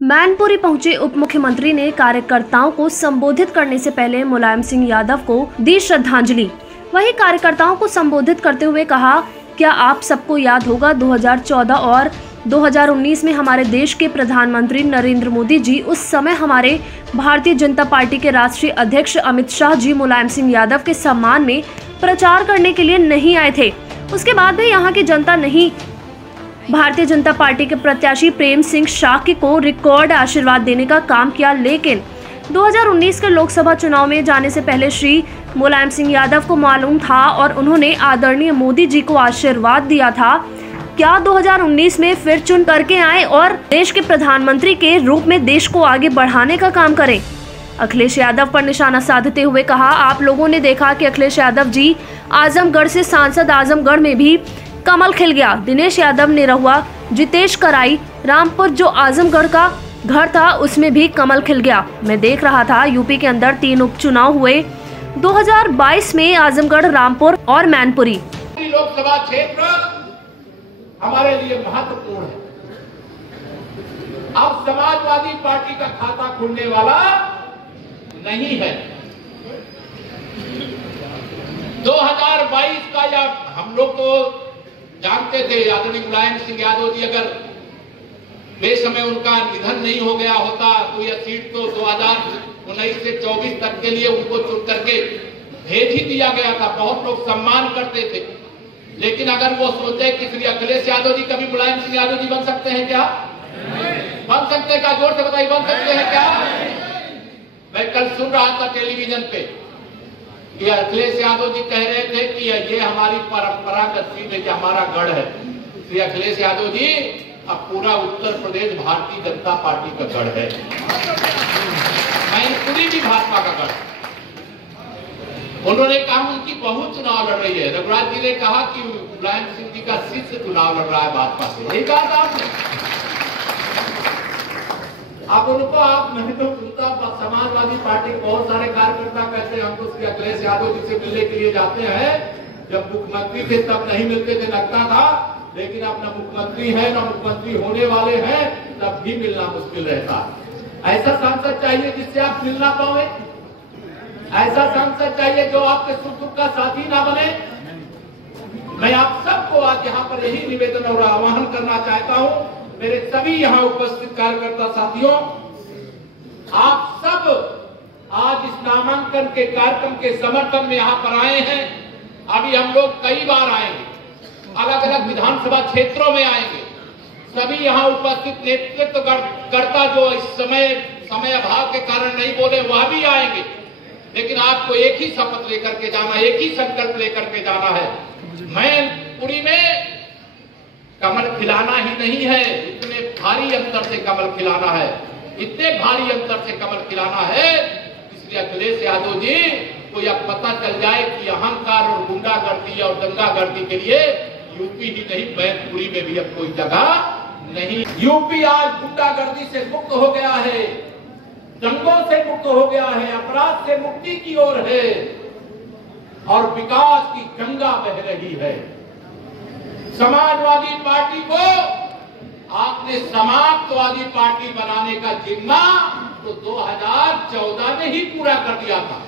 मैनपुरी पहुंचे उप मुख्यमंत्री ने कार्यकर्ताओं को संबोधित करने से पहले मुलायम सिंह यादव को दी श्रद्धांजलि। वहीं कार्यकर्ताओं को संबोधित करते हुए कहा, क्या आप सबको याद होगा 2014 और 2019 में हमारे देश के प्रधानमंत्री नरेंद्र मोदी जी उस समय हमारे भारतीय जनता पार्टी के राष्ट्रीय अध्यक्ष अमित शाह जी मुलायम सिंह यादव के सम्मान में प्रचार करने के लिए नहीं आए थे। उसके बाद भी यहाँ की जनता नहीं भारतीय जनता पार्टी के प्रत्याशी प्रेम सिंह शाक्य को रिकॉर्ड आशीर्वाद देने का काम किया, लेकिन 2019 के लोकसभा चुनाव में जाने से पहले श्री मुलायम सिंह यादव को मालूम था और उन्होंने आदरणीय मोदी जी को आशीर्वाद दिया था। क्या 2019 में फिर चुन करके आए और देश के प्रधानमंत्री के रूप में देश को आगे बढ़ाने का काम करें। अखिलेश यादव पर निशाना साधते हुए कहा, आप लोगों ने देखा कि अखिलेश यादव जी आजमगढ़ से सांसद, आजमगढ़ में भी कमल खिल गया। दिनेश यादव निरहुआ, जितेश कराई, रामपुर जो आजमगढ़ का घर था उसमें भी कमल खिल गया। मैं देख रहा था यूपी के अंदर 3 उपचुनाव हुए 2022 में, आजमगढ़, रामपुर और मैनपुरी। लोकसभा क्षेत्र हमारे लिए महत्वपूर्ण है। अब समाजवादी पार्टी का खाता खुलने वाला नहीं है। 2022 का या हम लोग तो जानते थे आदरणीय मुलायम सिंह यादव जी अगर बेसमय उनका निधन नहीं हो गया होता तो यह सीट तो 2019 से 24 तक के लिए उनको चुन करके भेज ही दिया गया था। बहुत लोग सम्मान करते थे, लेकिन अगर वो सोचे कि श्री अखिलेश यादव जी कभी मुलायम सिंह यादव जी बन सकते हैं क्या? बन सकते हैं क्या? जोर से बताइए, बन सकते हैं क्या? मैं कल सुन रहा था टेलीविजन पे कि अखिलेश यादव जी कह रहे थे कि ये हमारी परंपरागत सीट है, कि हमारा गढ़ है। श्री अखिलेश यादव जी अब पूरा उत्तर प्रदेश भारतीय जनता पार्टी का गढ़ है, मैनपुरी भी भाजपा का गढ़। उन्होंने कहा उनकी बहू चुनाव लड़ रही है। रघुराज जी ने कहा कि मुलायम सिंह जी का शिष्य चुनाव लड़ रहा है भाजपा से। यही कहा था आप उनको। आप नहीं तो सुनता, समाजवादी पार्टी के बहुत सारे कार्यकर्ता कहते हैं हमको श्री अखिलेश यादव जी से मिलने के लिए जाते हैं। जब मुख्यमंत्री थे तब नहीं मिलते थे, लगता था, लेकिन अब न मुख्यमंत्री है न मुख्यमंत्री होने वाले हैं, तब भी मिलना मुश्किल रहता। ऐसा सांसद चाहिए जिससे आप मिल ना पाए, ऐसा सांसद चाहिए जो आपके सुख दुख का साथी ना बने। मैं आप सबको आज यहाँ पर यही निवेदन और आह्वान करना चाहता हूँ, मेरे सभी यहाँ उपस्थित कार्यकर्ता साथियों, आप सब आज इस नामांकन के कार्यक्रम के समर्थन में यहाँ पर आए हैं। अभी हम लोग कई बार आएंगे, अलग अलग विधानसभा क्षेत्रों में आएंगे। सभी यहाँ उपस्थित नेतृत्वकर्ता जो इस समय अभाव के कारण नहीं बोले, वह भी आएंगे। लेकिन आपको एक ही शपथ लेकर के जाना, एक ही संकल्प लेकर के जाना है। मैनपुरी में कमल खिलाना ही नहीं है, इतने भारी अंतर से कमल खिलाना है, इतने भारी अंतर से कमल खिलाना है। इसलिए अखिलेश यादव जी को यह पता चल जाए कि अहंकार और गुंडागर्दी और दंगागर्दी के लिए यूपी ही नहीं मैनपुरी में भी अब कोई जगह नहीं। यूपी आज गुंडागर्दी से मुक्त हो गया है, दंगों से मुक्त हो गया है, अपराध से मुक्ति की ओर है और विकास की गंगा बह रही है। समाजवादी पार्टी को आपने समाप्तवादी पार्टी बनाने का जिम्मा तो 2014 में ही पूरा कर दिया था,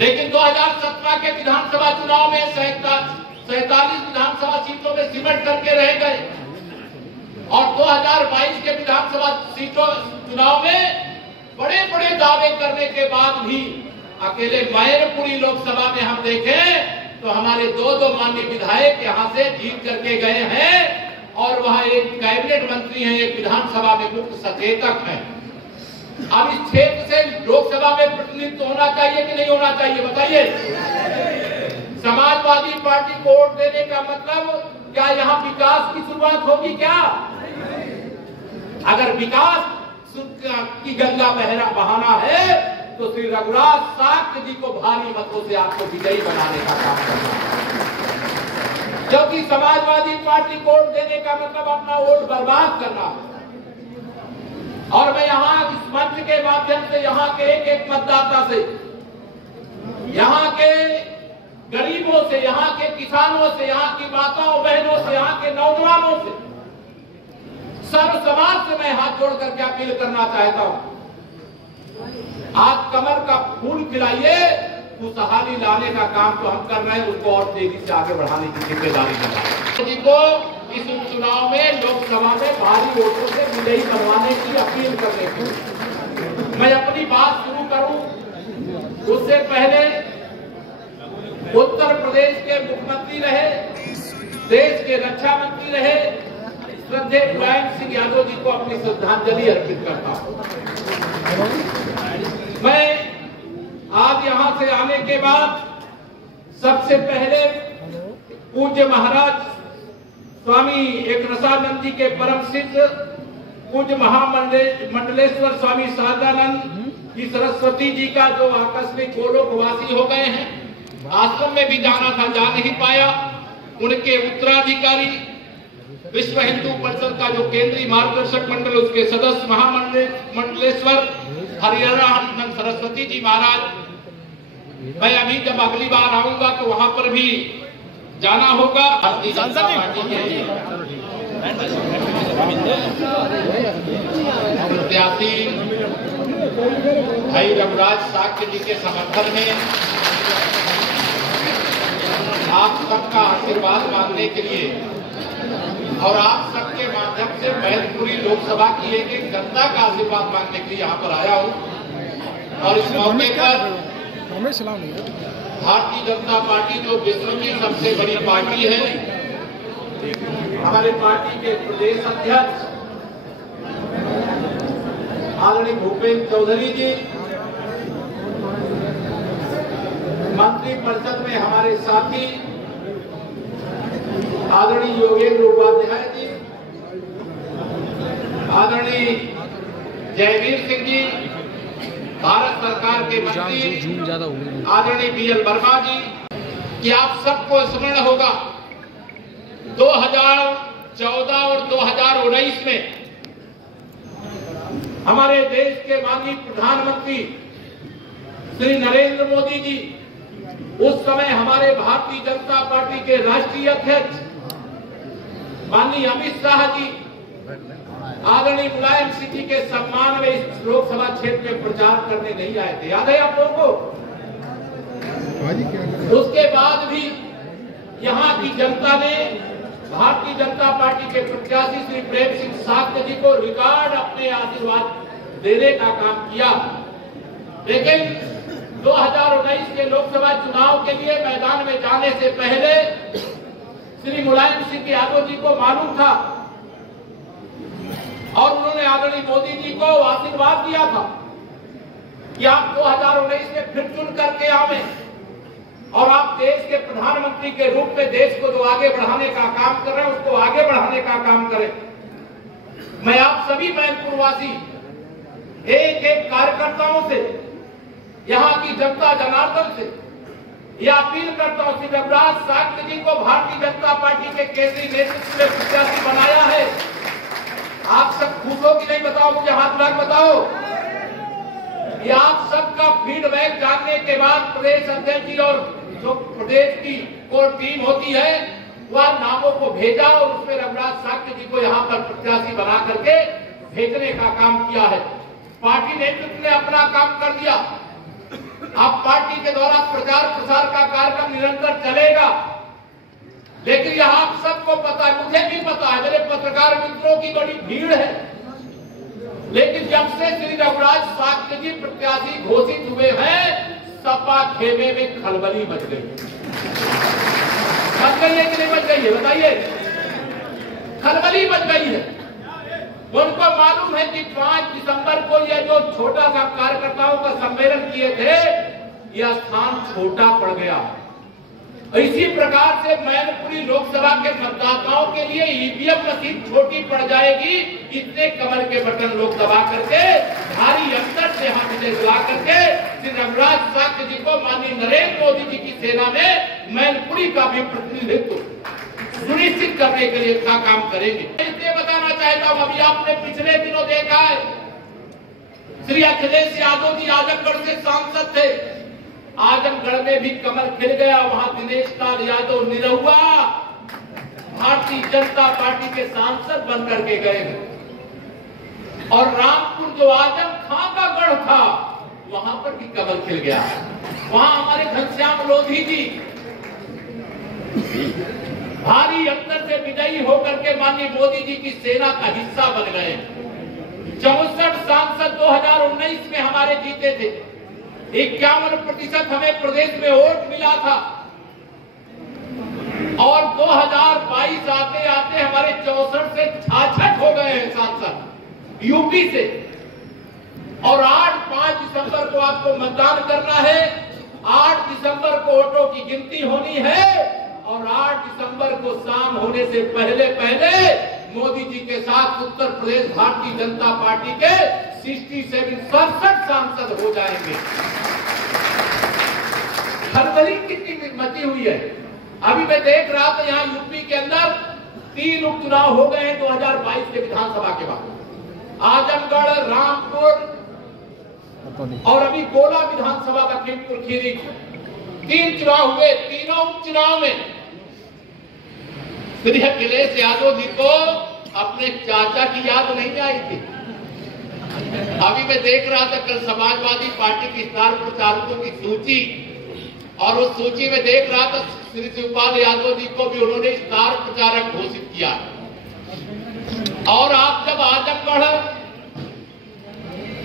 लेकिन 2017 के विधानसभा चुनाव में 47 विधानसभा सीटों में सिमट करके रह गए और 2022 के विधानसभा सीटों चुनाव में बड़े बड़े दावे करने के बाद भी अकेले मैनपुरी लोकसभा में हम देखें तो हमारे 2 माननीय विधायक यहाँ से जीत करके गए हैं और वहाँ एक कैबिनेट मंत्री हैं, एक विधानसभा में मुख्य सचेतक हैं। अब इस क्षेत्र से लोकसभा में प्रतिनिधित्व होना चाहिए कि नहीं होना चाहिए, बताइए। समाजवादी पार्टी को वोट देने का मतलब क्या यहाँ विकास की शुरुआत होगी क्या? अगर विकास की गंगा बहाना है तो श्री रघुराज शाक्य जी को भारी मतों से आपको विजयी बनाने का काम करना है, क्योंकि समाजवादी पार्टी को वोट देने का मतलब अपना वोट बर्बाद करना है। और मैं यहाँ इस मंच के माध्यम से यहाँ के एक एक मतदाता से, यहाँ के गरीबों से, यहाँ के किसानों से, यहाँ की माताओं बहनों से, यहाँ के नौजवानों से सर्व समाज से मैं हाथ जोड़ करके अपील करना चाहता हूं, आप कमल का फूल खिलाइए, खुशहाली लाने का काम तो हम कर रहे हैं, उसको और तेजी से आगे बढ़ाने की जिम्मेदारी है। जी को इस उपचुनाव में लोकसभा में भारी वोटों से विजयी बनवाने की अपील करने की मैं अपनी बात शुरू करूं, उससे पहले उत्तर प्रदेश के मुख्यमंत्री रहे, देश के रक्षा मंत्री रहे, श्रद्धेय मुलायम सिंह यादव जी को अपनी श्रद्धांजलि अर्पित करता हूं। मैं आज यहां से आने के बाद सबसे पहले पूज्य महाराज स्वामी एक रसानंद जी के परम सिद्ध पूज्य महामंडलेश्वर स्वामी शारदानंद की सरस्वती जी का जो आकस्मिक गोलोकवासी हो गए हैं, आश्रम में भी जाना था, जा नहीं पाया, उनके उत्तराधिकारी विश्व हिंदू परिषद का जो केंद्रीय मार्गदर्शक मंडल, उसके सदस्य महामंडलेश्वर हरिहरानंद सरस्वती जी महाराज, मैं अभी जब अगली बार आऊंगा तो वहां पर भी जाना होगा। भारतीय जनता पार्टी के प्रत्याशी भाई रघुराज साक्य जी के समर्थन में आप सबका आशीर्वाद मांगने के लिए और आप सबके माध्यम से मैनपुरी लोकसभा की एक जनता का आशीर्वाद मांगने के लिए यहाँ पर आया हूँ। और इस मौके पर भारतीय जनता पार्टी जो विश्व की सबसे बड़ी पार्टी है, हमारे पार्टी के प्रदेश अध्यक्ष आदरणीय भूपेंद्र चौधरी जी, मंत्री परिषद में हमारे साथी आदरणीय योगेंद्र उपाध्याय जी, आदरणीय जयवीर सिंह जी, भारत सरकार के मंत्री आदरणीय BL वर्मा जी, कि आप सबको स्मरण होगा 2014 और 2019 में हमारे देश के माननीय प्रधानमंत्री श्री नरेंद्र मोदी जी, उस समय हमारे भारतीय जनता पार्टी के राष्ट्रीय अध्यक्ष माननीय अमित शाह जी, आदरणीय मुलायम सिंह जी के सम्मान में इस लोकसभा क्षेत्र में प्रचार करने नहीं आए थे, याद है आप लोगों को? उसके बाद भी यहाँ की जनता ने भारतीय जनता पार्टी के प्रत्याशी श्री प्रेम सिंह साक्य जी को रिकॉर्ड अपने आशीर्वाद देने का काम किया। लेकिन 2019 के लोकसभा चुनाव के लिए मैदान में जाने से पहले श्री मुलायम सिंह यादव जी को मालूम था और उन्होंने आदरणीय मोदी जी को आशीर्वाद दिया था कि आप 2019 में फिर चुन करके आवे और आप देश के प्रधानमंत्री के रूप में देश को जो आगे बढ़ाने का काम कर रहे हैं उसको आगे बढ़ाने का काम करें। मैं आप सभी मैनपुर वासी एक एक कार्यकर्ताओं से, यहाँ की जनता जनार्दन से यह अपील करता हूं, श्री रघुराज साक्य जी को भारतीय जनता पार्टी के केंद्रीय नेतृत्व में प्रत्याशी बनाया है। आप सब खुश हो कि नहीं? बताओ, मुझे हाथ लगा बताओ। ये आप सबका फीडबैक जानने के बाद प्रदेश अध्यक्ष जी और जो प्रदेश की कोर टीम होती है वह नामों को भेजा और उसमें रघुराज साक्य जी को यहाँ पर प्रत्याशी बना करके भेजने का काम किया है। पार्टी नेतृत्व ने अपना काम कर दिया। अब पार्टी के द्वारा प्रचार प्रसार का कार्यक्रम निरंतर चलेगा, लेकिन यह आप सबको पता है, मुझे भी पता है, मेरे पत्रकार मित्रों की बड़ी भीड़ है, लेकिन जब से श्री रघुराज साक्य जी प्रत्याशी घोषित हुए हैं, सपा खेमे में खलबली मच गई। मच गई है कि नहीं मच गई है? बताइए। खलबली मच गई है। उनको मालूम है कि 5 दिसंबर को यह जो छोटा सा कार्यकर्ताओं का सम्मेलन किए थे, यह स्थान छोटा पड़ गया। इसी प्रकार से मैनपुरी लोकसभा के मतदाताओं के लिए ईवीएम मशीन छोटी पड़ जाएगी, इतने कमर के बटन लोग दबा करके भारी अंतर से यहाँ विजय दिला करके श्री रघुराज साक्य जी को माननीय नरेंद्र मोदी जी की सेना में मैनपुरी का भी प्रतिनिधित्व सुनिश्चित करने के लिए अच्छा काम करेंगे। इसलिए बताना चाहता हूँ, अभी आपने पिछले दिनों देखा है श्री अखिलेश यादव जी आजमगढ़ से सांसद थे, आजमगढ़ में भी कमल खिल गया। वहां दिनेश लाल यादव निरहुआ भारतीय जनता पार्टी के सांसद बन करके गए। और रामपुर जो आजम खां का गढ़ था वहां पर भी कमल खिल गया। वहां हमारे घनश्याम लोधी जी भारी अंतर से विजयी होकर के माननीय मोदी जी की सेना का हिस्सा बन गए। 64 सांसद 2019 में हमारे जीते थे। 51% हमें प्रदेश में वोट मिला था और 2022 आते आते हमारे 64 से 66 हो गए हैं सांसद यूपी से। और 5 दिसंबर को आपको मतदान करना है। 8 दिसंबर को वोटों की गिनती होनी है और 8 दिसंबर को शाम होने से पहले पहले मोदी जी के साथ उत्तर प्रदेश भारतीय जनता पार्टी के 67 सांसद हो जाएंगे। खलबली कितनी मची हुई है। अभी मैं देख रहा था यहाँ यूपी के अंदर 3 उपचुनाव हो गए हैं 2022 के विधानसभा के बाद। आजमगढ़, रामपुर और अभी गोला विधानसभा का खीमपुर खीरी 3 चुनाव हुए। तीनों उपचुनाव में श्री अखिलेश यादव जी को अपने चाचा की याद नहीं आई थी। अभी मैं देख रहा था कल समाजवादी पार्टी की स्टार प्रचारकों की सूची और उस सूची में देख रहा था श्री शिवपाल यादव जी को भी उन्होंने स्टार प्रचारक घोषित किया। और आप जब आजमगढ़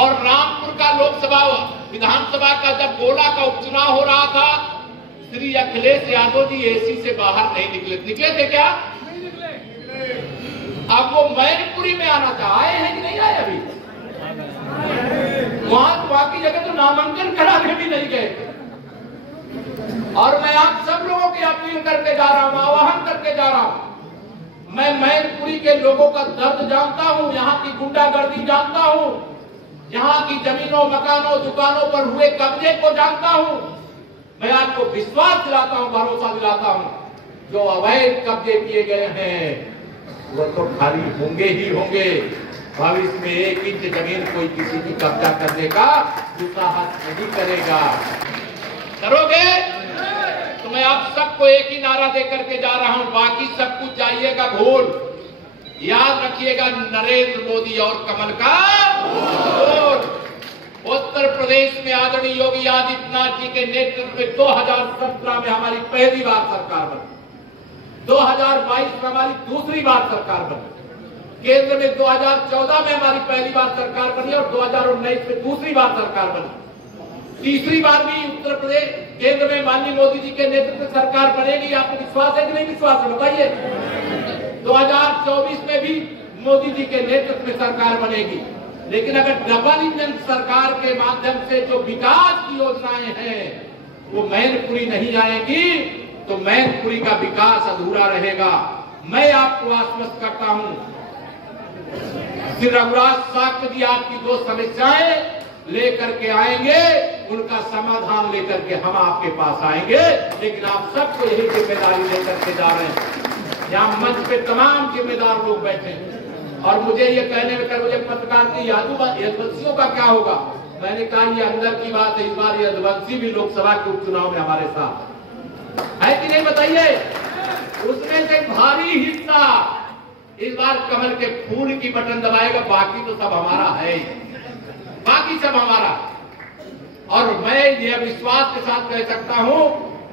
और रामपुर का लोकसभा विधानसभा का जब गोला का उपचुनाव हो रहा था श्री अखिलेश यादव जी एसी से बाहर नहीं निकले थे क्या? अब वो मैनपुरी में आना चाहे हैं कि नहीं आए अभी? वहां तो बाकी जगह तो नामांकन कराने भी नहीं गए। और मैं आप सब लोगों की अपील करके जा रहा हूं, आह्वान करके जा रहा हूं। मैं मैनपुरी के लोगों का दर्द जानता हूं, यहाँ की गुंडागर्दी जानता हूं, यहाँ की जमीनों, मकानों, दुकानों पर हुए कब्जे को जानता हूं। मैं आपको विश्वास दिलाता हूं, भरोसा दिलाता हूं, जो अवैध कब्जे किए गए हैं वो तो खाली होंगे ही होंगे। भविष्य में 1 इंच जमीन कोई किसी की कब्जा करने का दुस्साहस नहीं करेगा। करोगे तो मैं आप सबको एक ही नारा देकर के जा रहा हूं, बाकी सब कुछ जाइएगा भूल। याद रखिएगा नरेंद्र मोदी और कमल का वोट। उत्तर प्रदेश में आदरणीय योगी आदित्यनाथ जी के नेतृत्व में 2017 में हमारी पहली बार सरकार बनी, 2022 में हमारी दूसरी बार सरकार बनी, केंद्र में 2014 में हमारी पहली बार सरकार बनी और 2019 में दूसरी बार सरकार बनी। तीसरी बार भी उत्तर प्रदेश केंद्र में माननीय मोदी जी के नेतृत्व में सरकार बनेगी। आपको विश्वास है कि नहीं विश्वास है बताइए? 2024 में भी मोदी जी के नेतृत्व में सरकार बनेगी। लेकिन अगर डबल इंजन सरकार के माध्यम से जो विकास की योजनाएं हैं वो मैनपुरी नहीं आएगी तो मैनपुरी का विकास अधूरा रहेगा। मैं आपको आश्वस्त करता हूं, श्री रघुराज साक्य जी आपकी जो समस्याएं लेकर के आएंगे उनका समाधान लेकर के हम आपके पास आएंगे। लेकिन आप सबको यही जिम्मेदारी लेकर के जा रहे हैं। यहाँ मंच पे तमाम जिम्मेदार लोग बैठे हैं और मुझे ये कहने में मुझे पत्रकार की यदुवंशियों का क्या होगा? मैंने कहा ये अंदर की बात है। इस बार यदुवंशी भी लोकसभा के उपचुनाव में हमारे साथ है कि नहीं बताइए? उसमें से भारी हिस्सा इस बार कमल के फूल की बटन दबाएगा, बाकी तो सब हमारा है, बाकी सब हमारा। और मैं यह विश्वास के साथ कह सकता हूं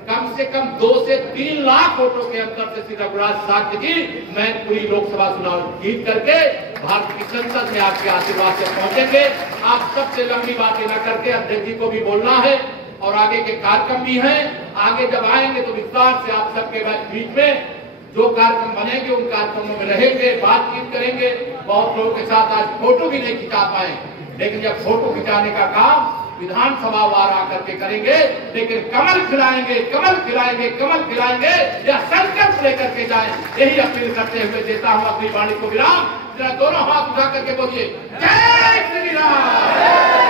कम से कम 2 से 3 लाख वोटों के अंतर से श्री रघुराज साक्य जी मैनपुरी लोकसभा चुनाव जीत करके भारत की संसद में आपके आशीर्वाद से पहुंचेंगे। आप सबसे लंबी बातें न करके अध्यक्ष जी को भी बोलना है और आगे के कार्यक्रम भी हैं। आगे जब आएंगे तो विस्तार से आप सबके बीच में जो कार्यक्रम बनेंगे उन कार्यक्रमों में रहेंगे, बातचीत करेंगे। बहुत लोगों के साथ आज फोटो भी नहीं खिंचा पाए, लेकिन जब फोटो खिंचाने का काम विधानसभा वार आकर के करेंगे, लेकिन कमल खिलाएंगे, कमल खिलाएंगे, कमल खिलाएंगे, या संकल्प लेकर के जाएं। यही अपील करते हुए देता हूं अपनी वाणी को विराम। जरा दोनों हाथ उठा करके बोलिए जय श्री राम।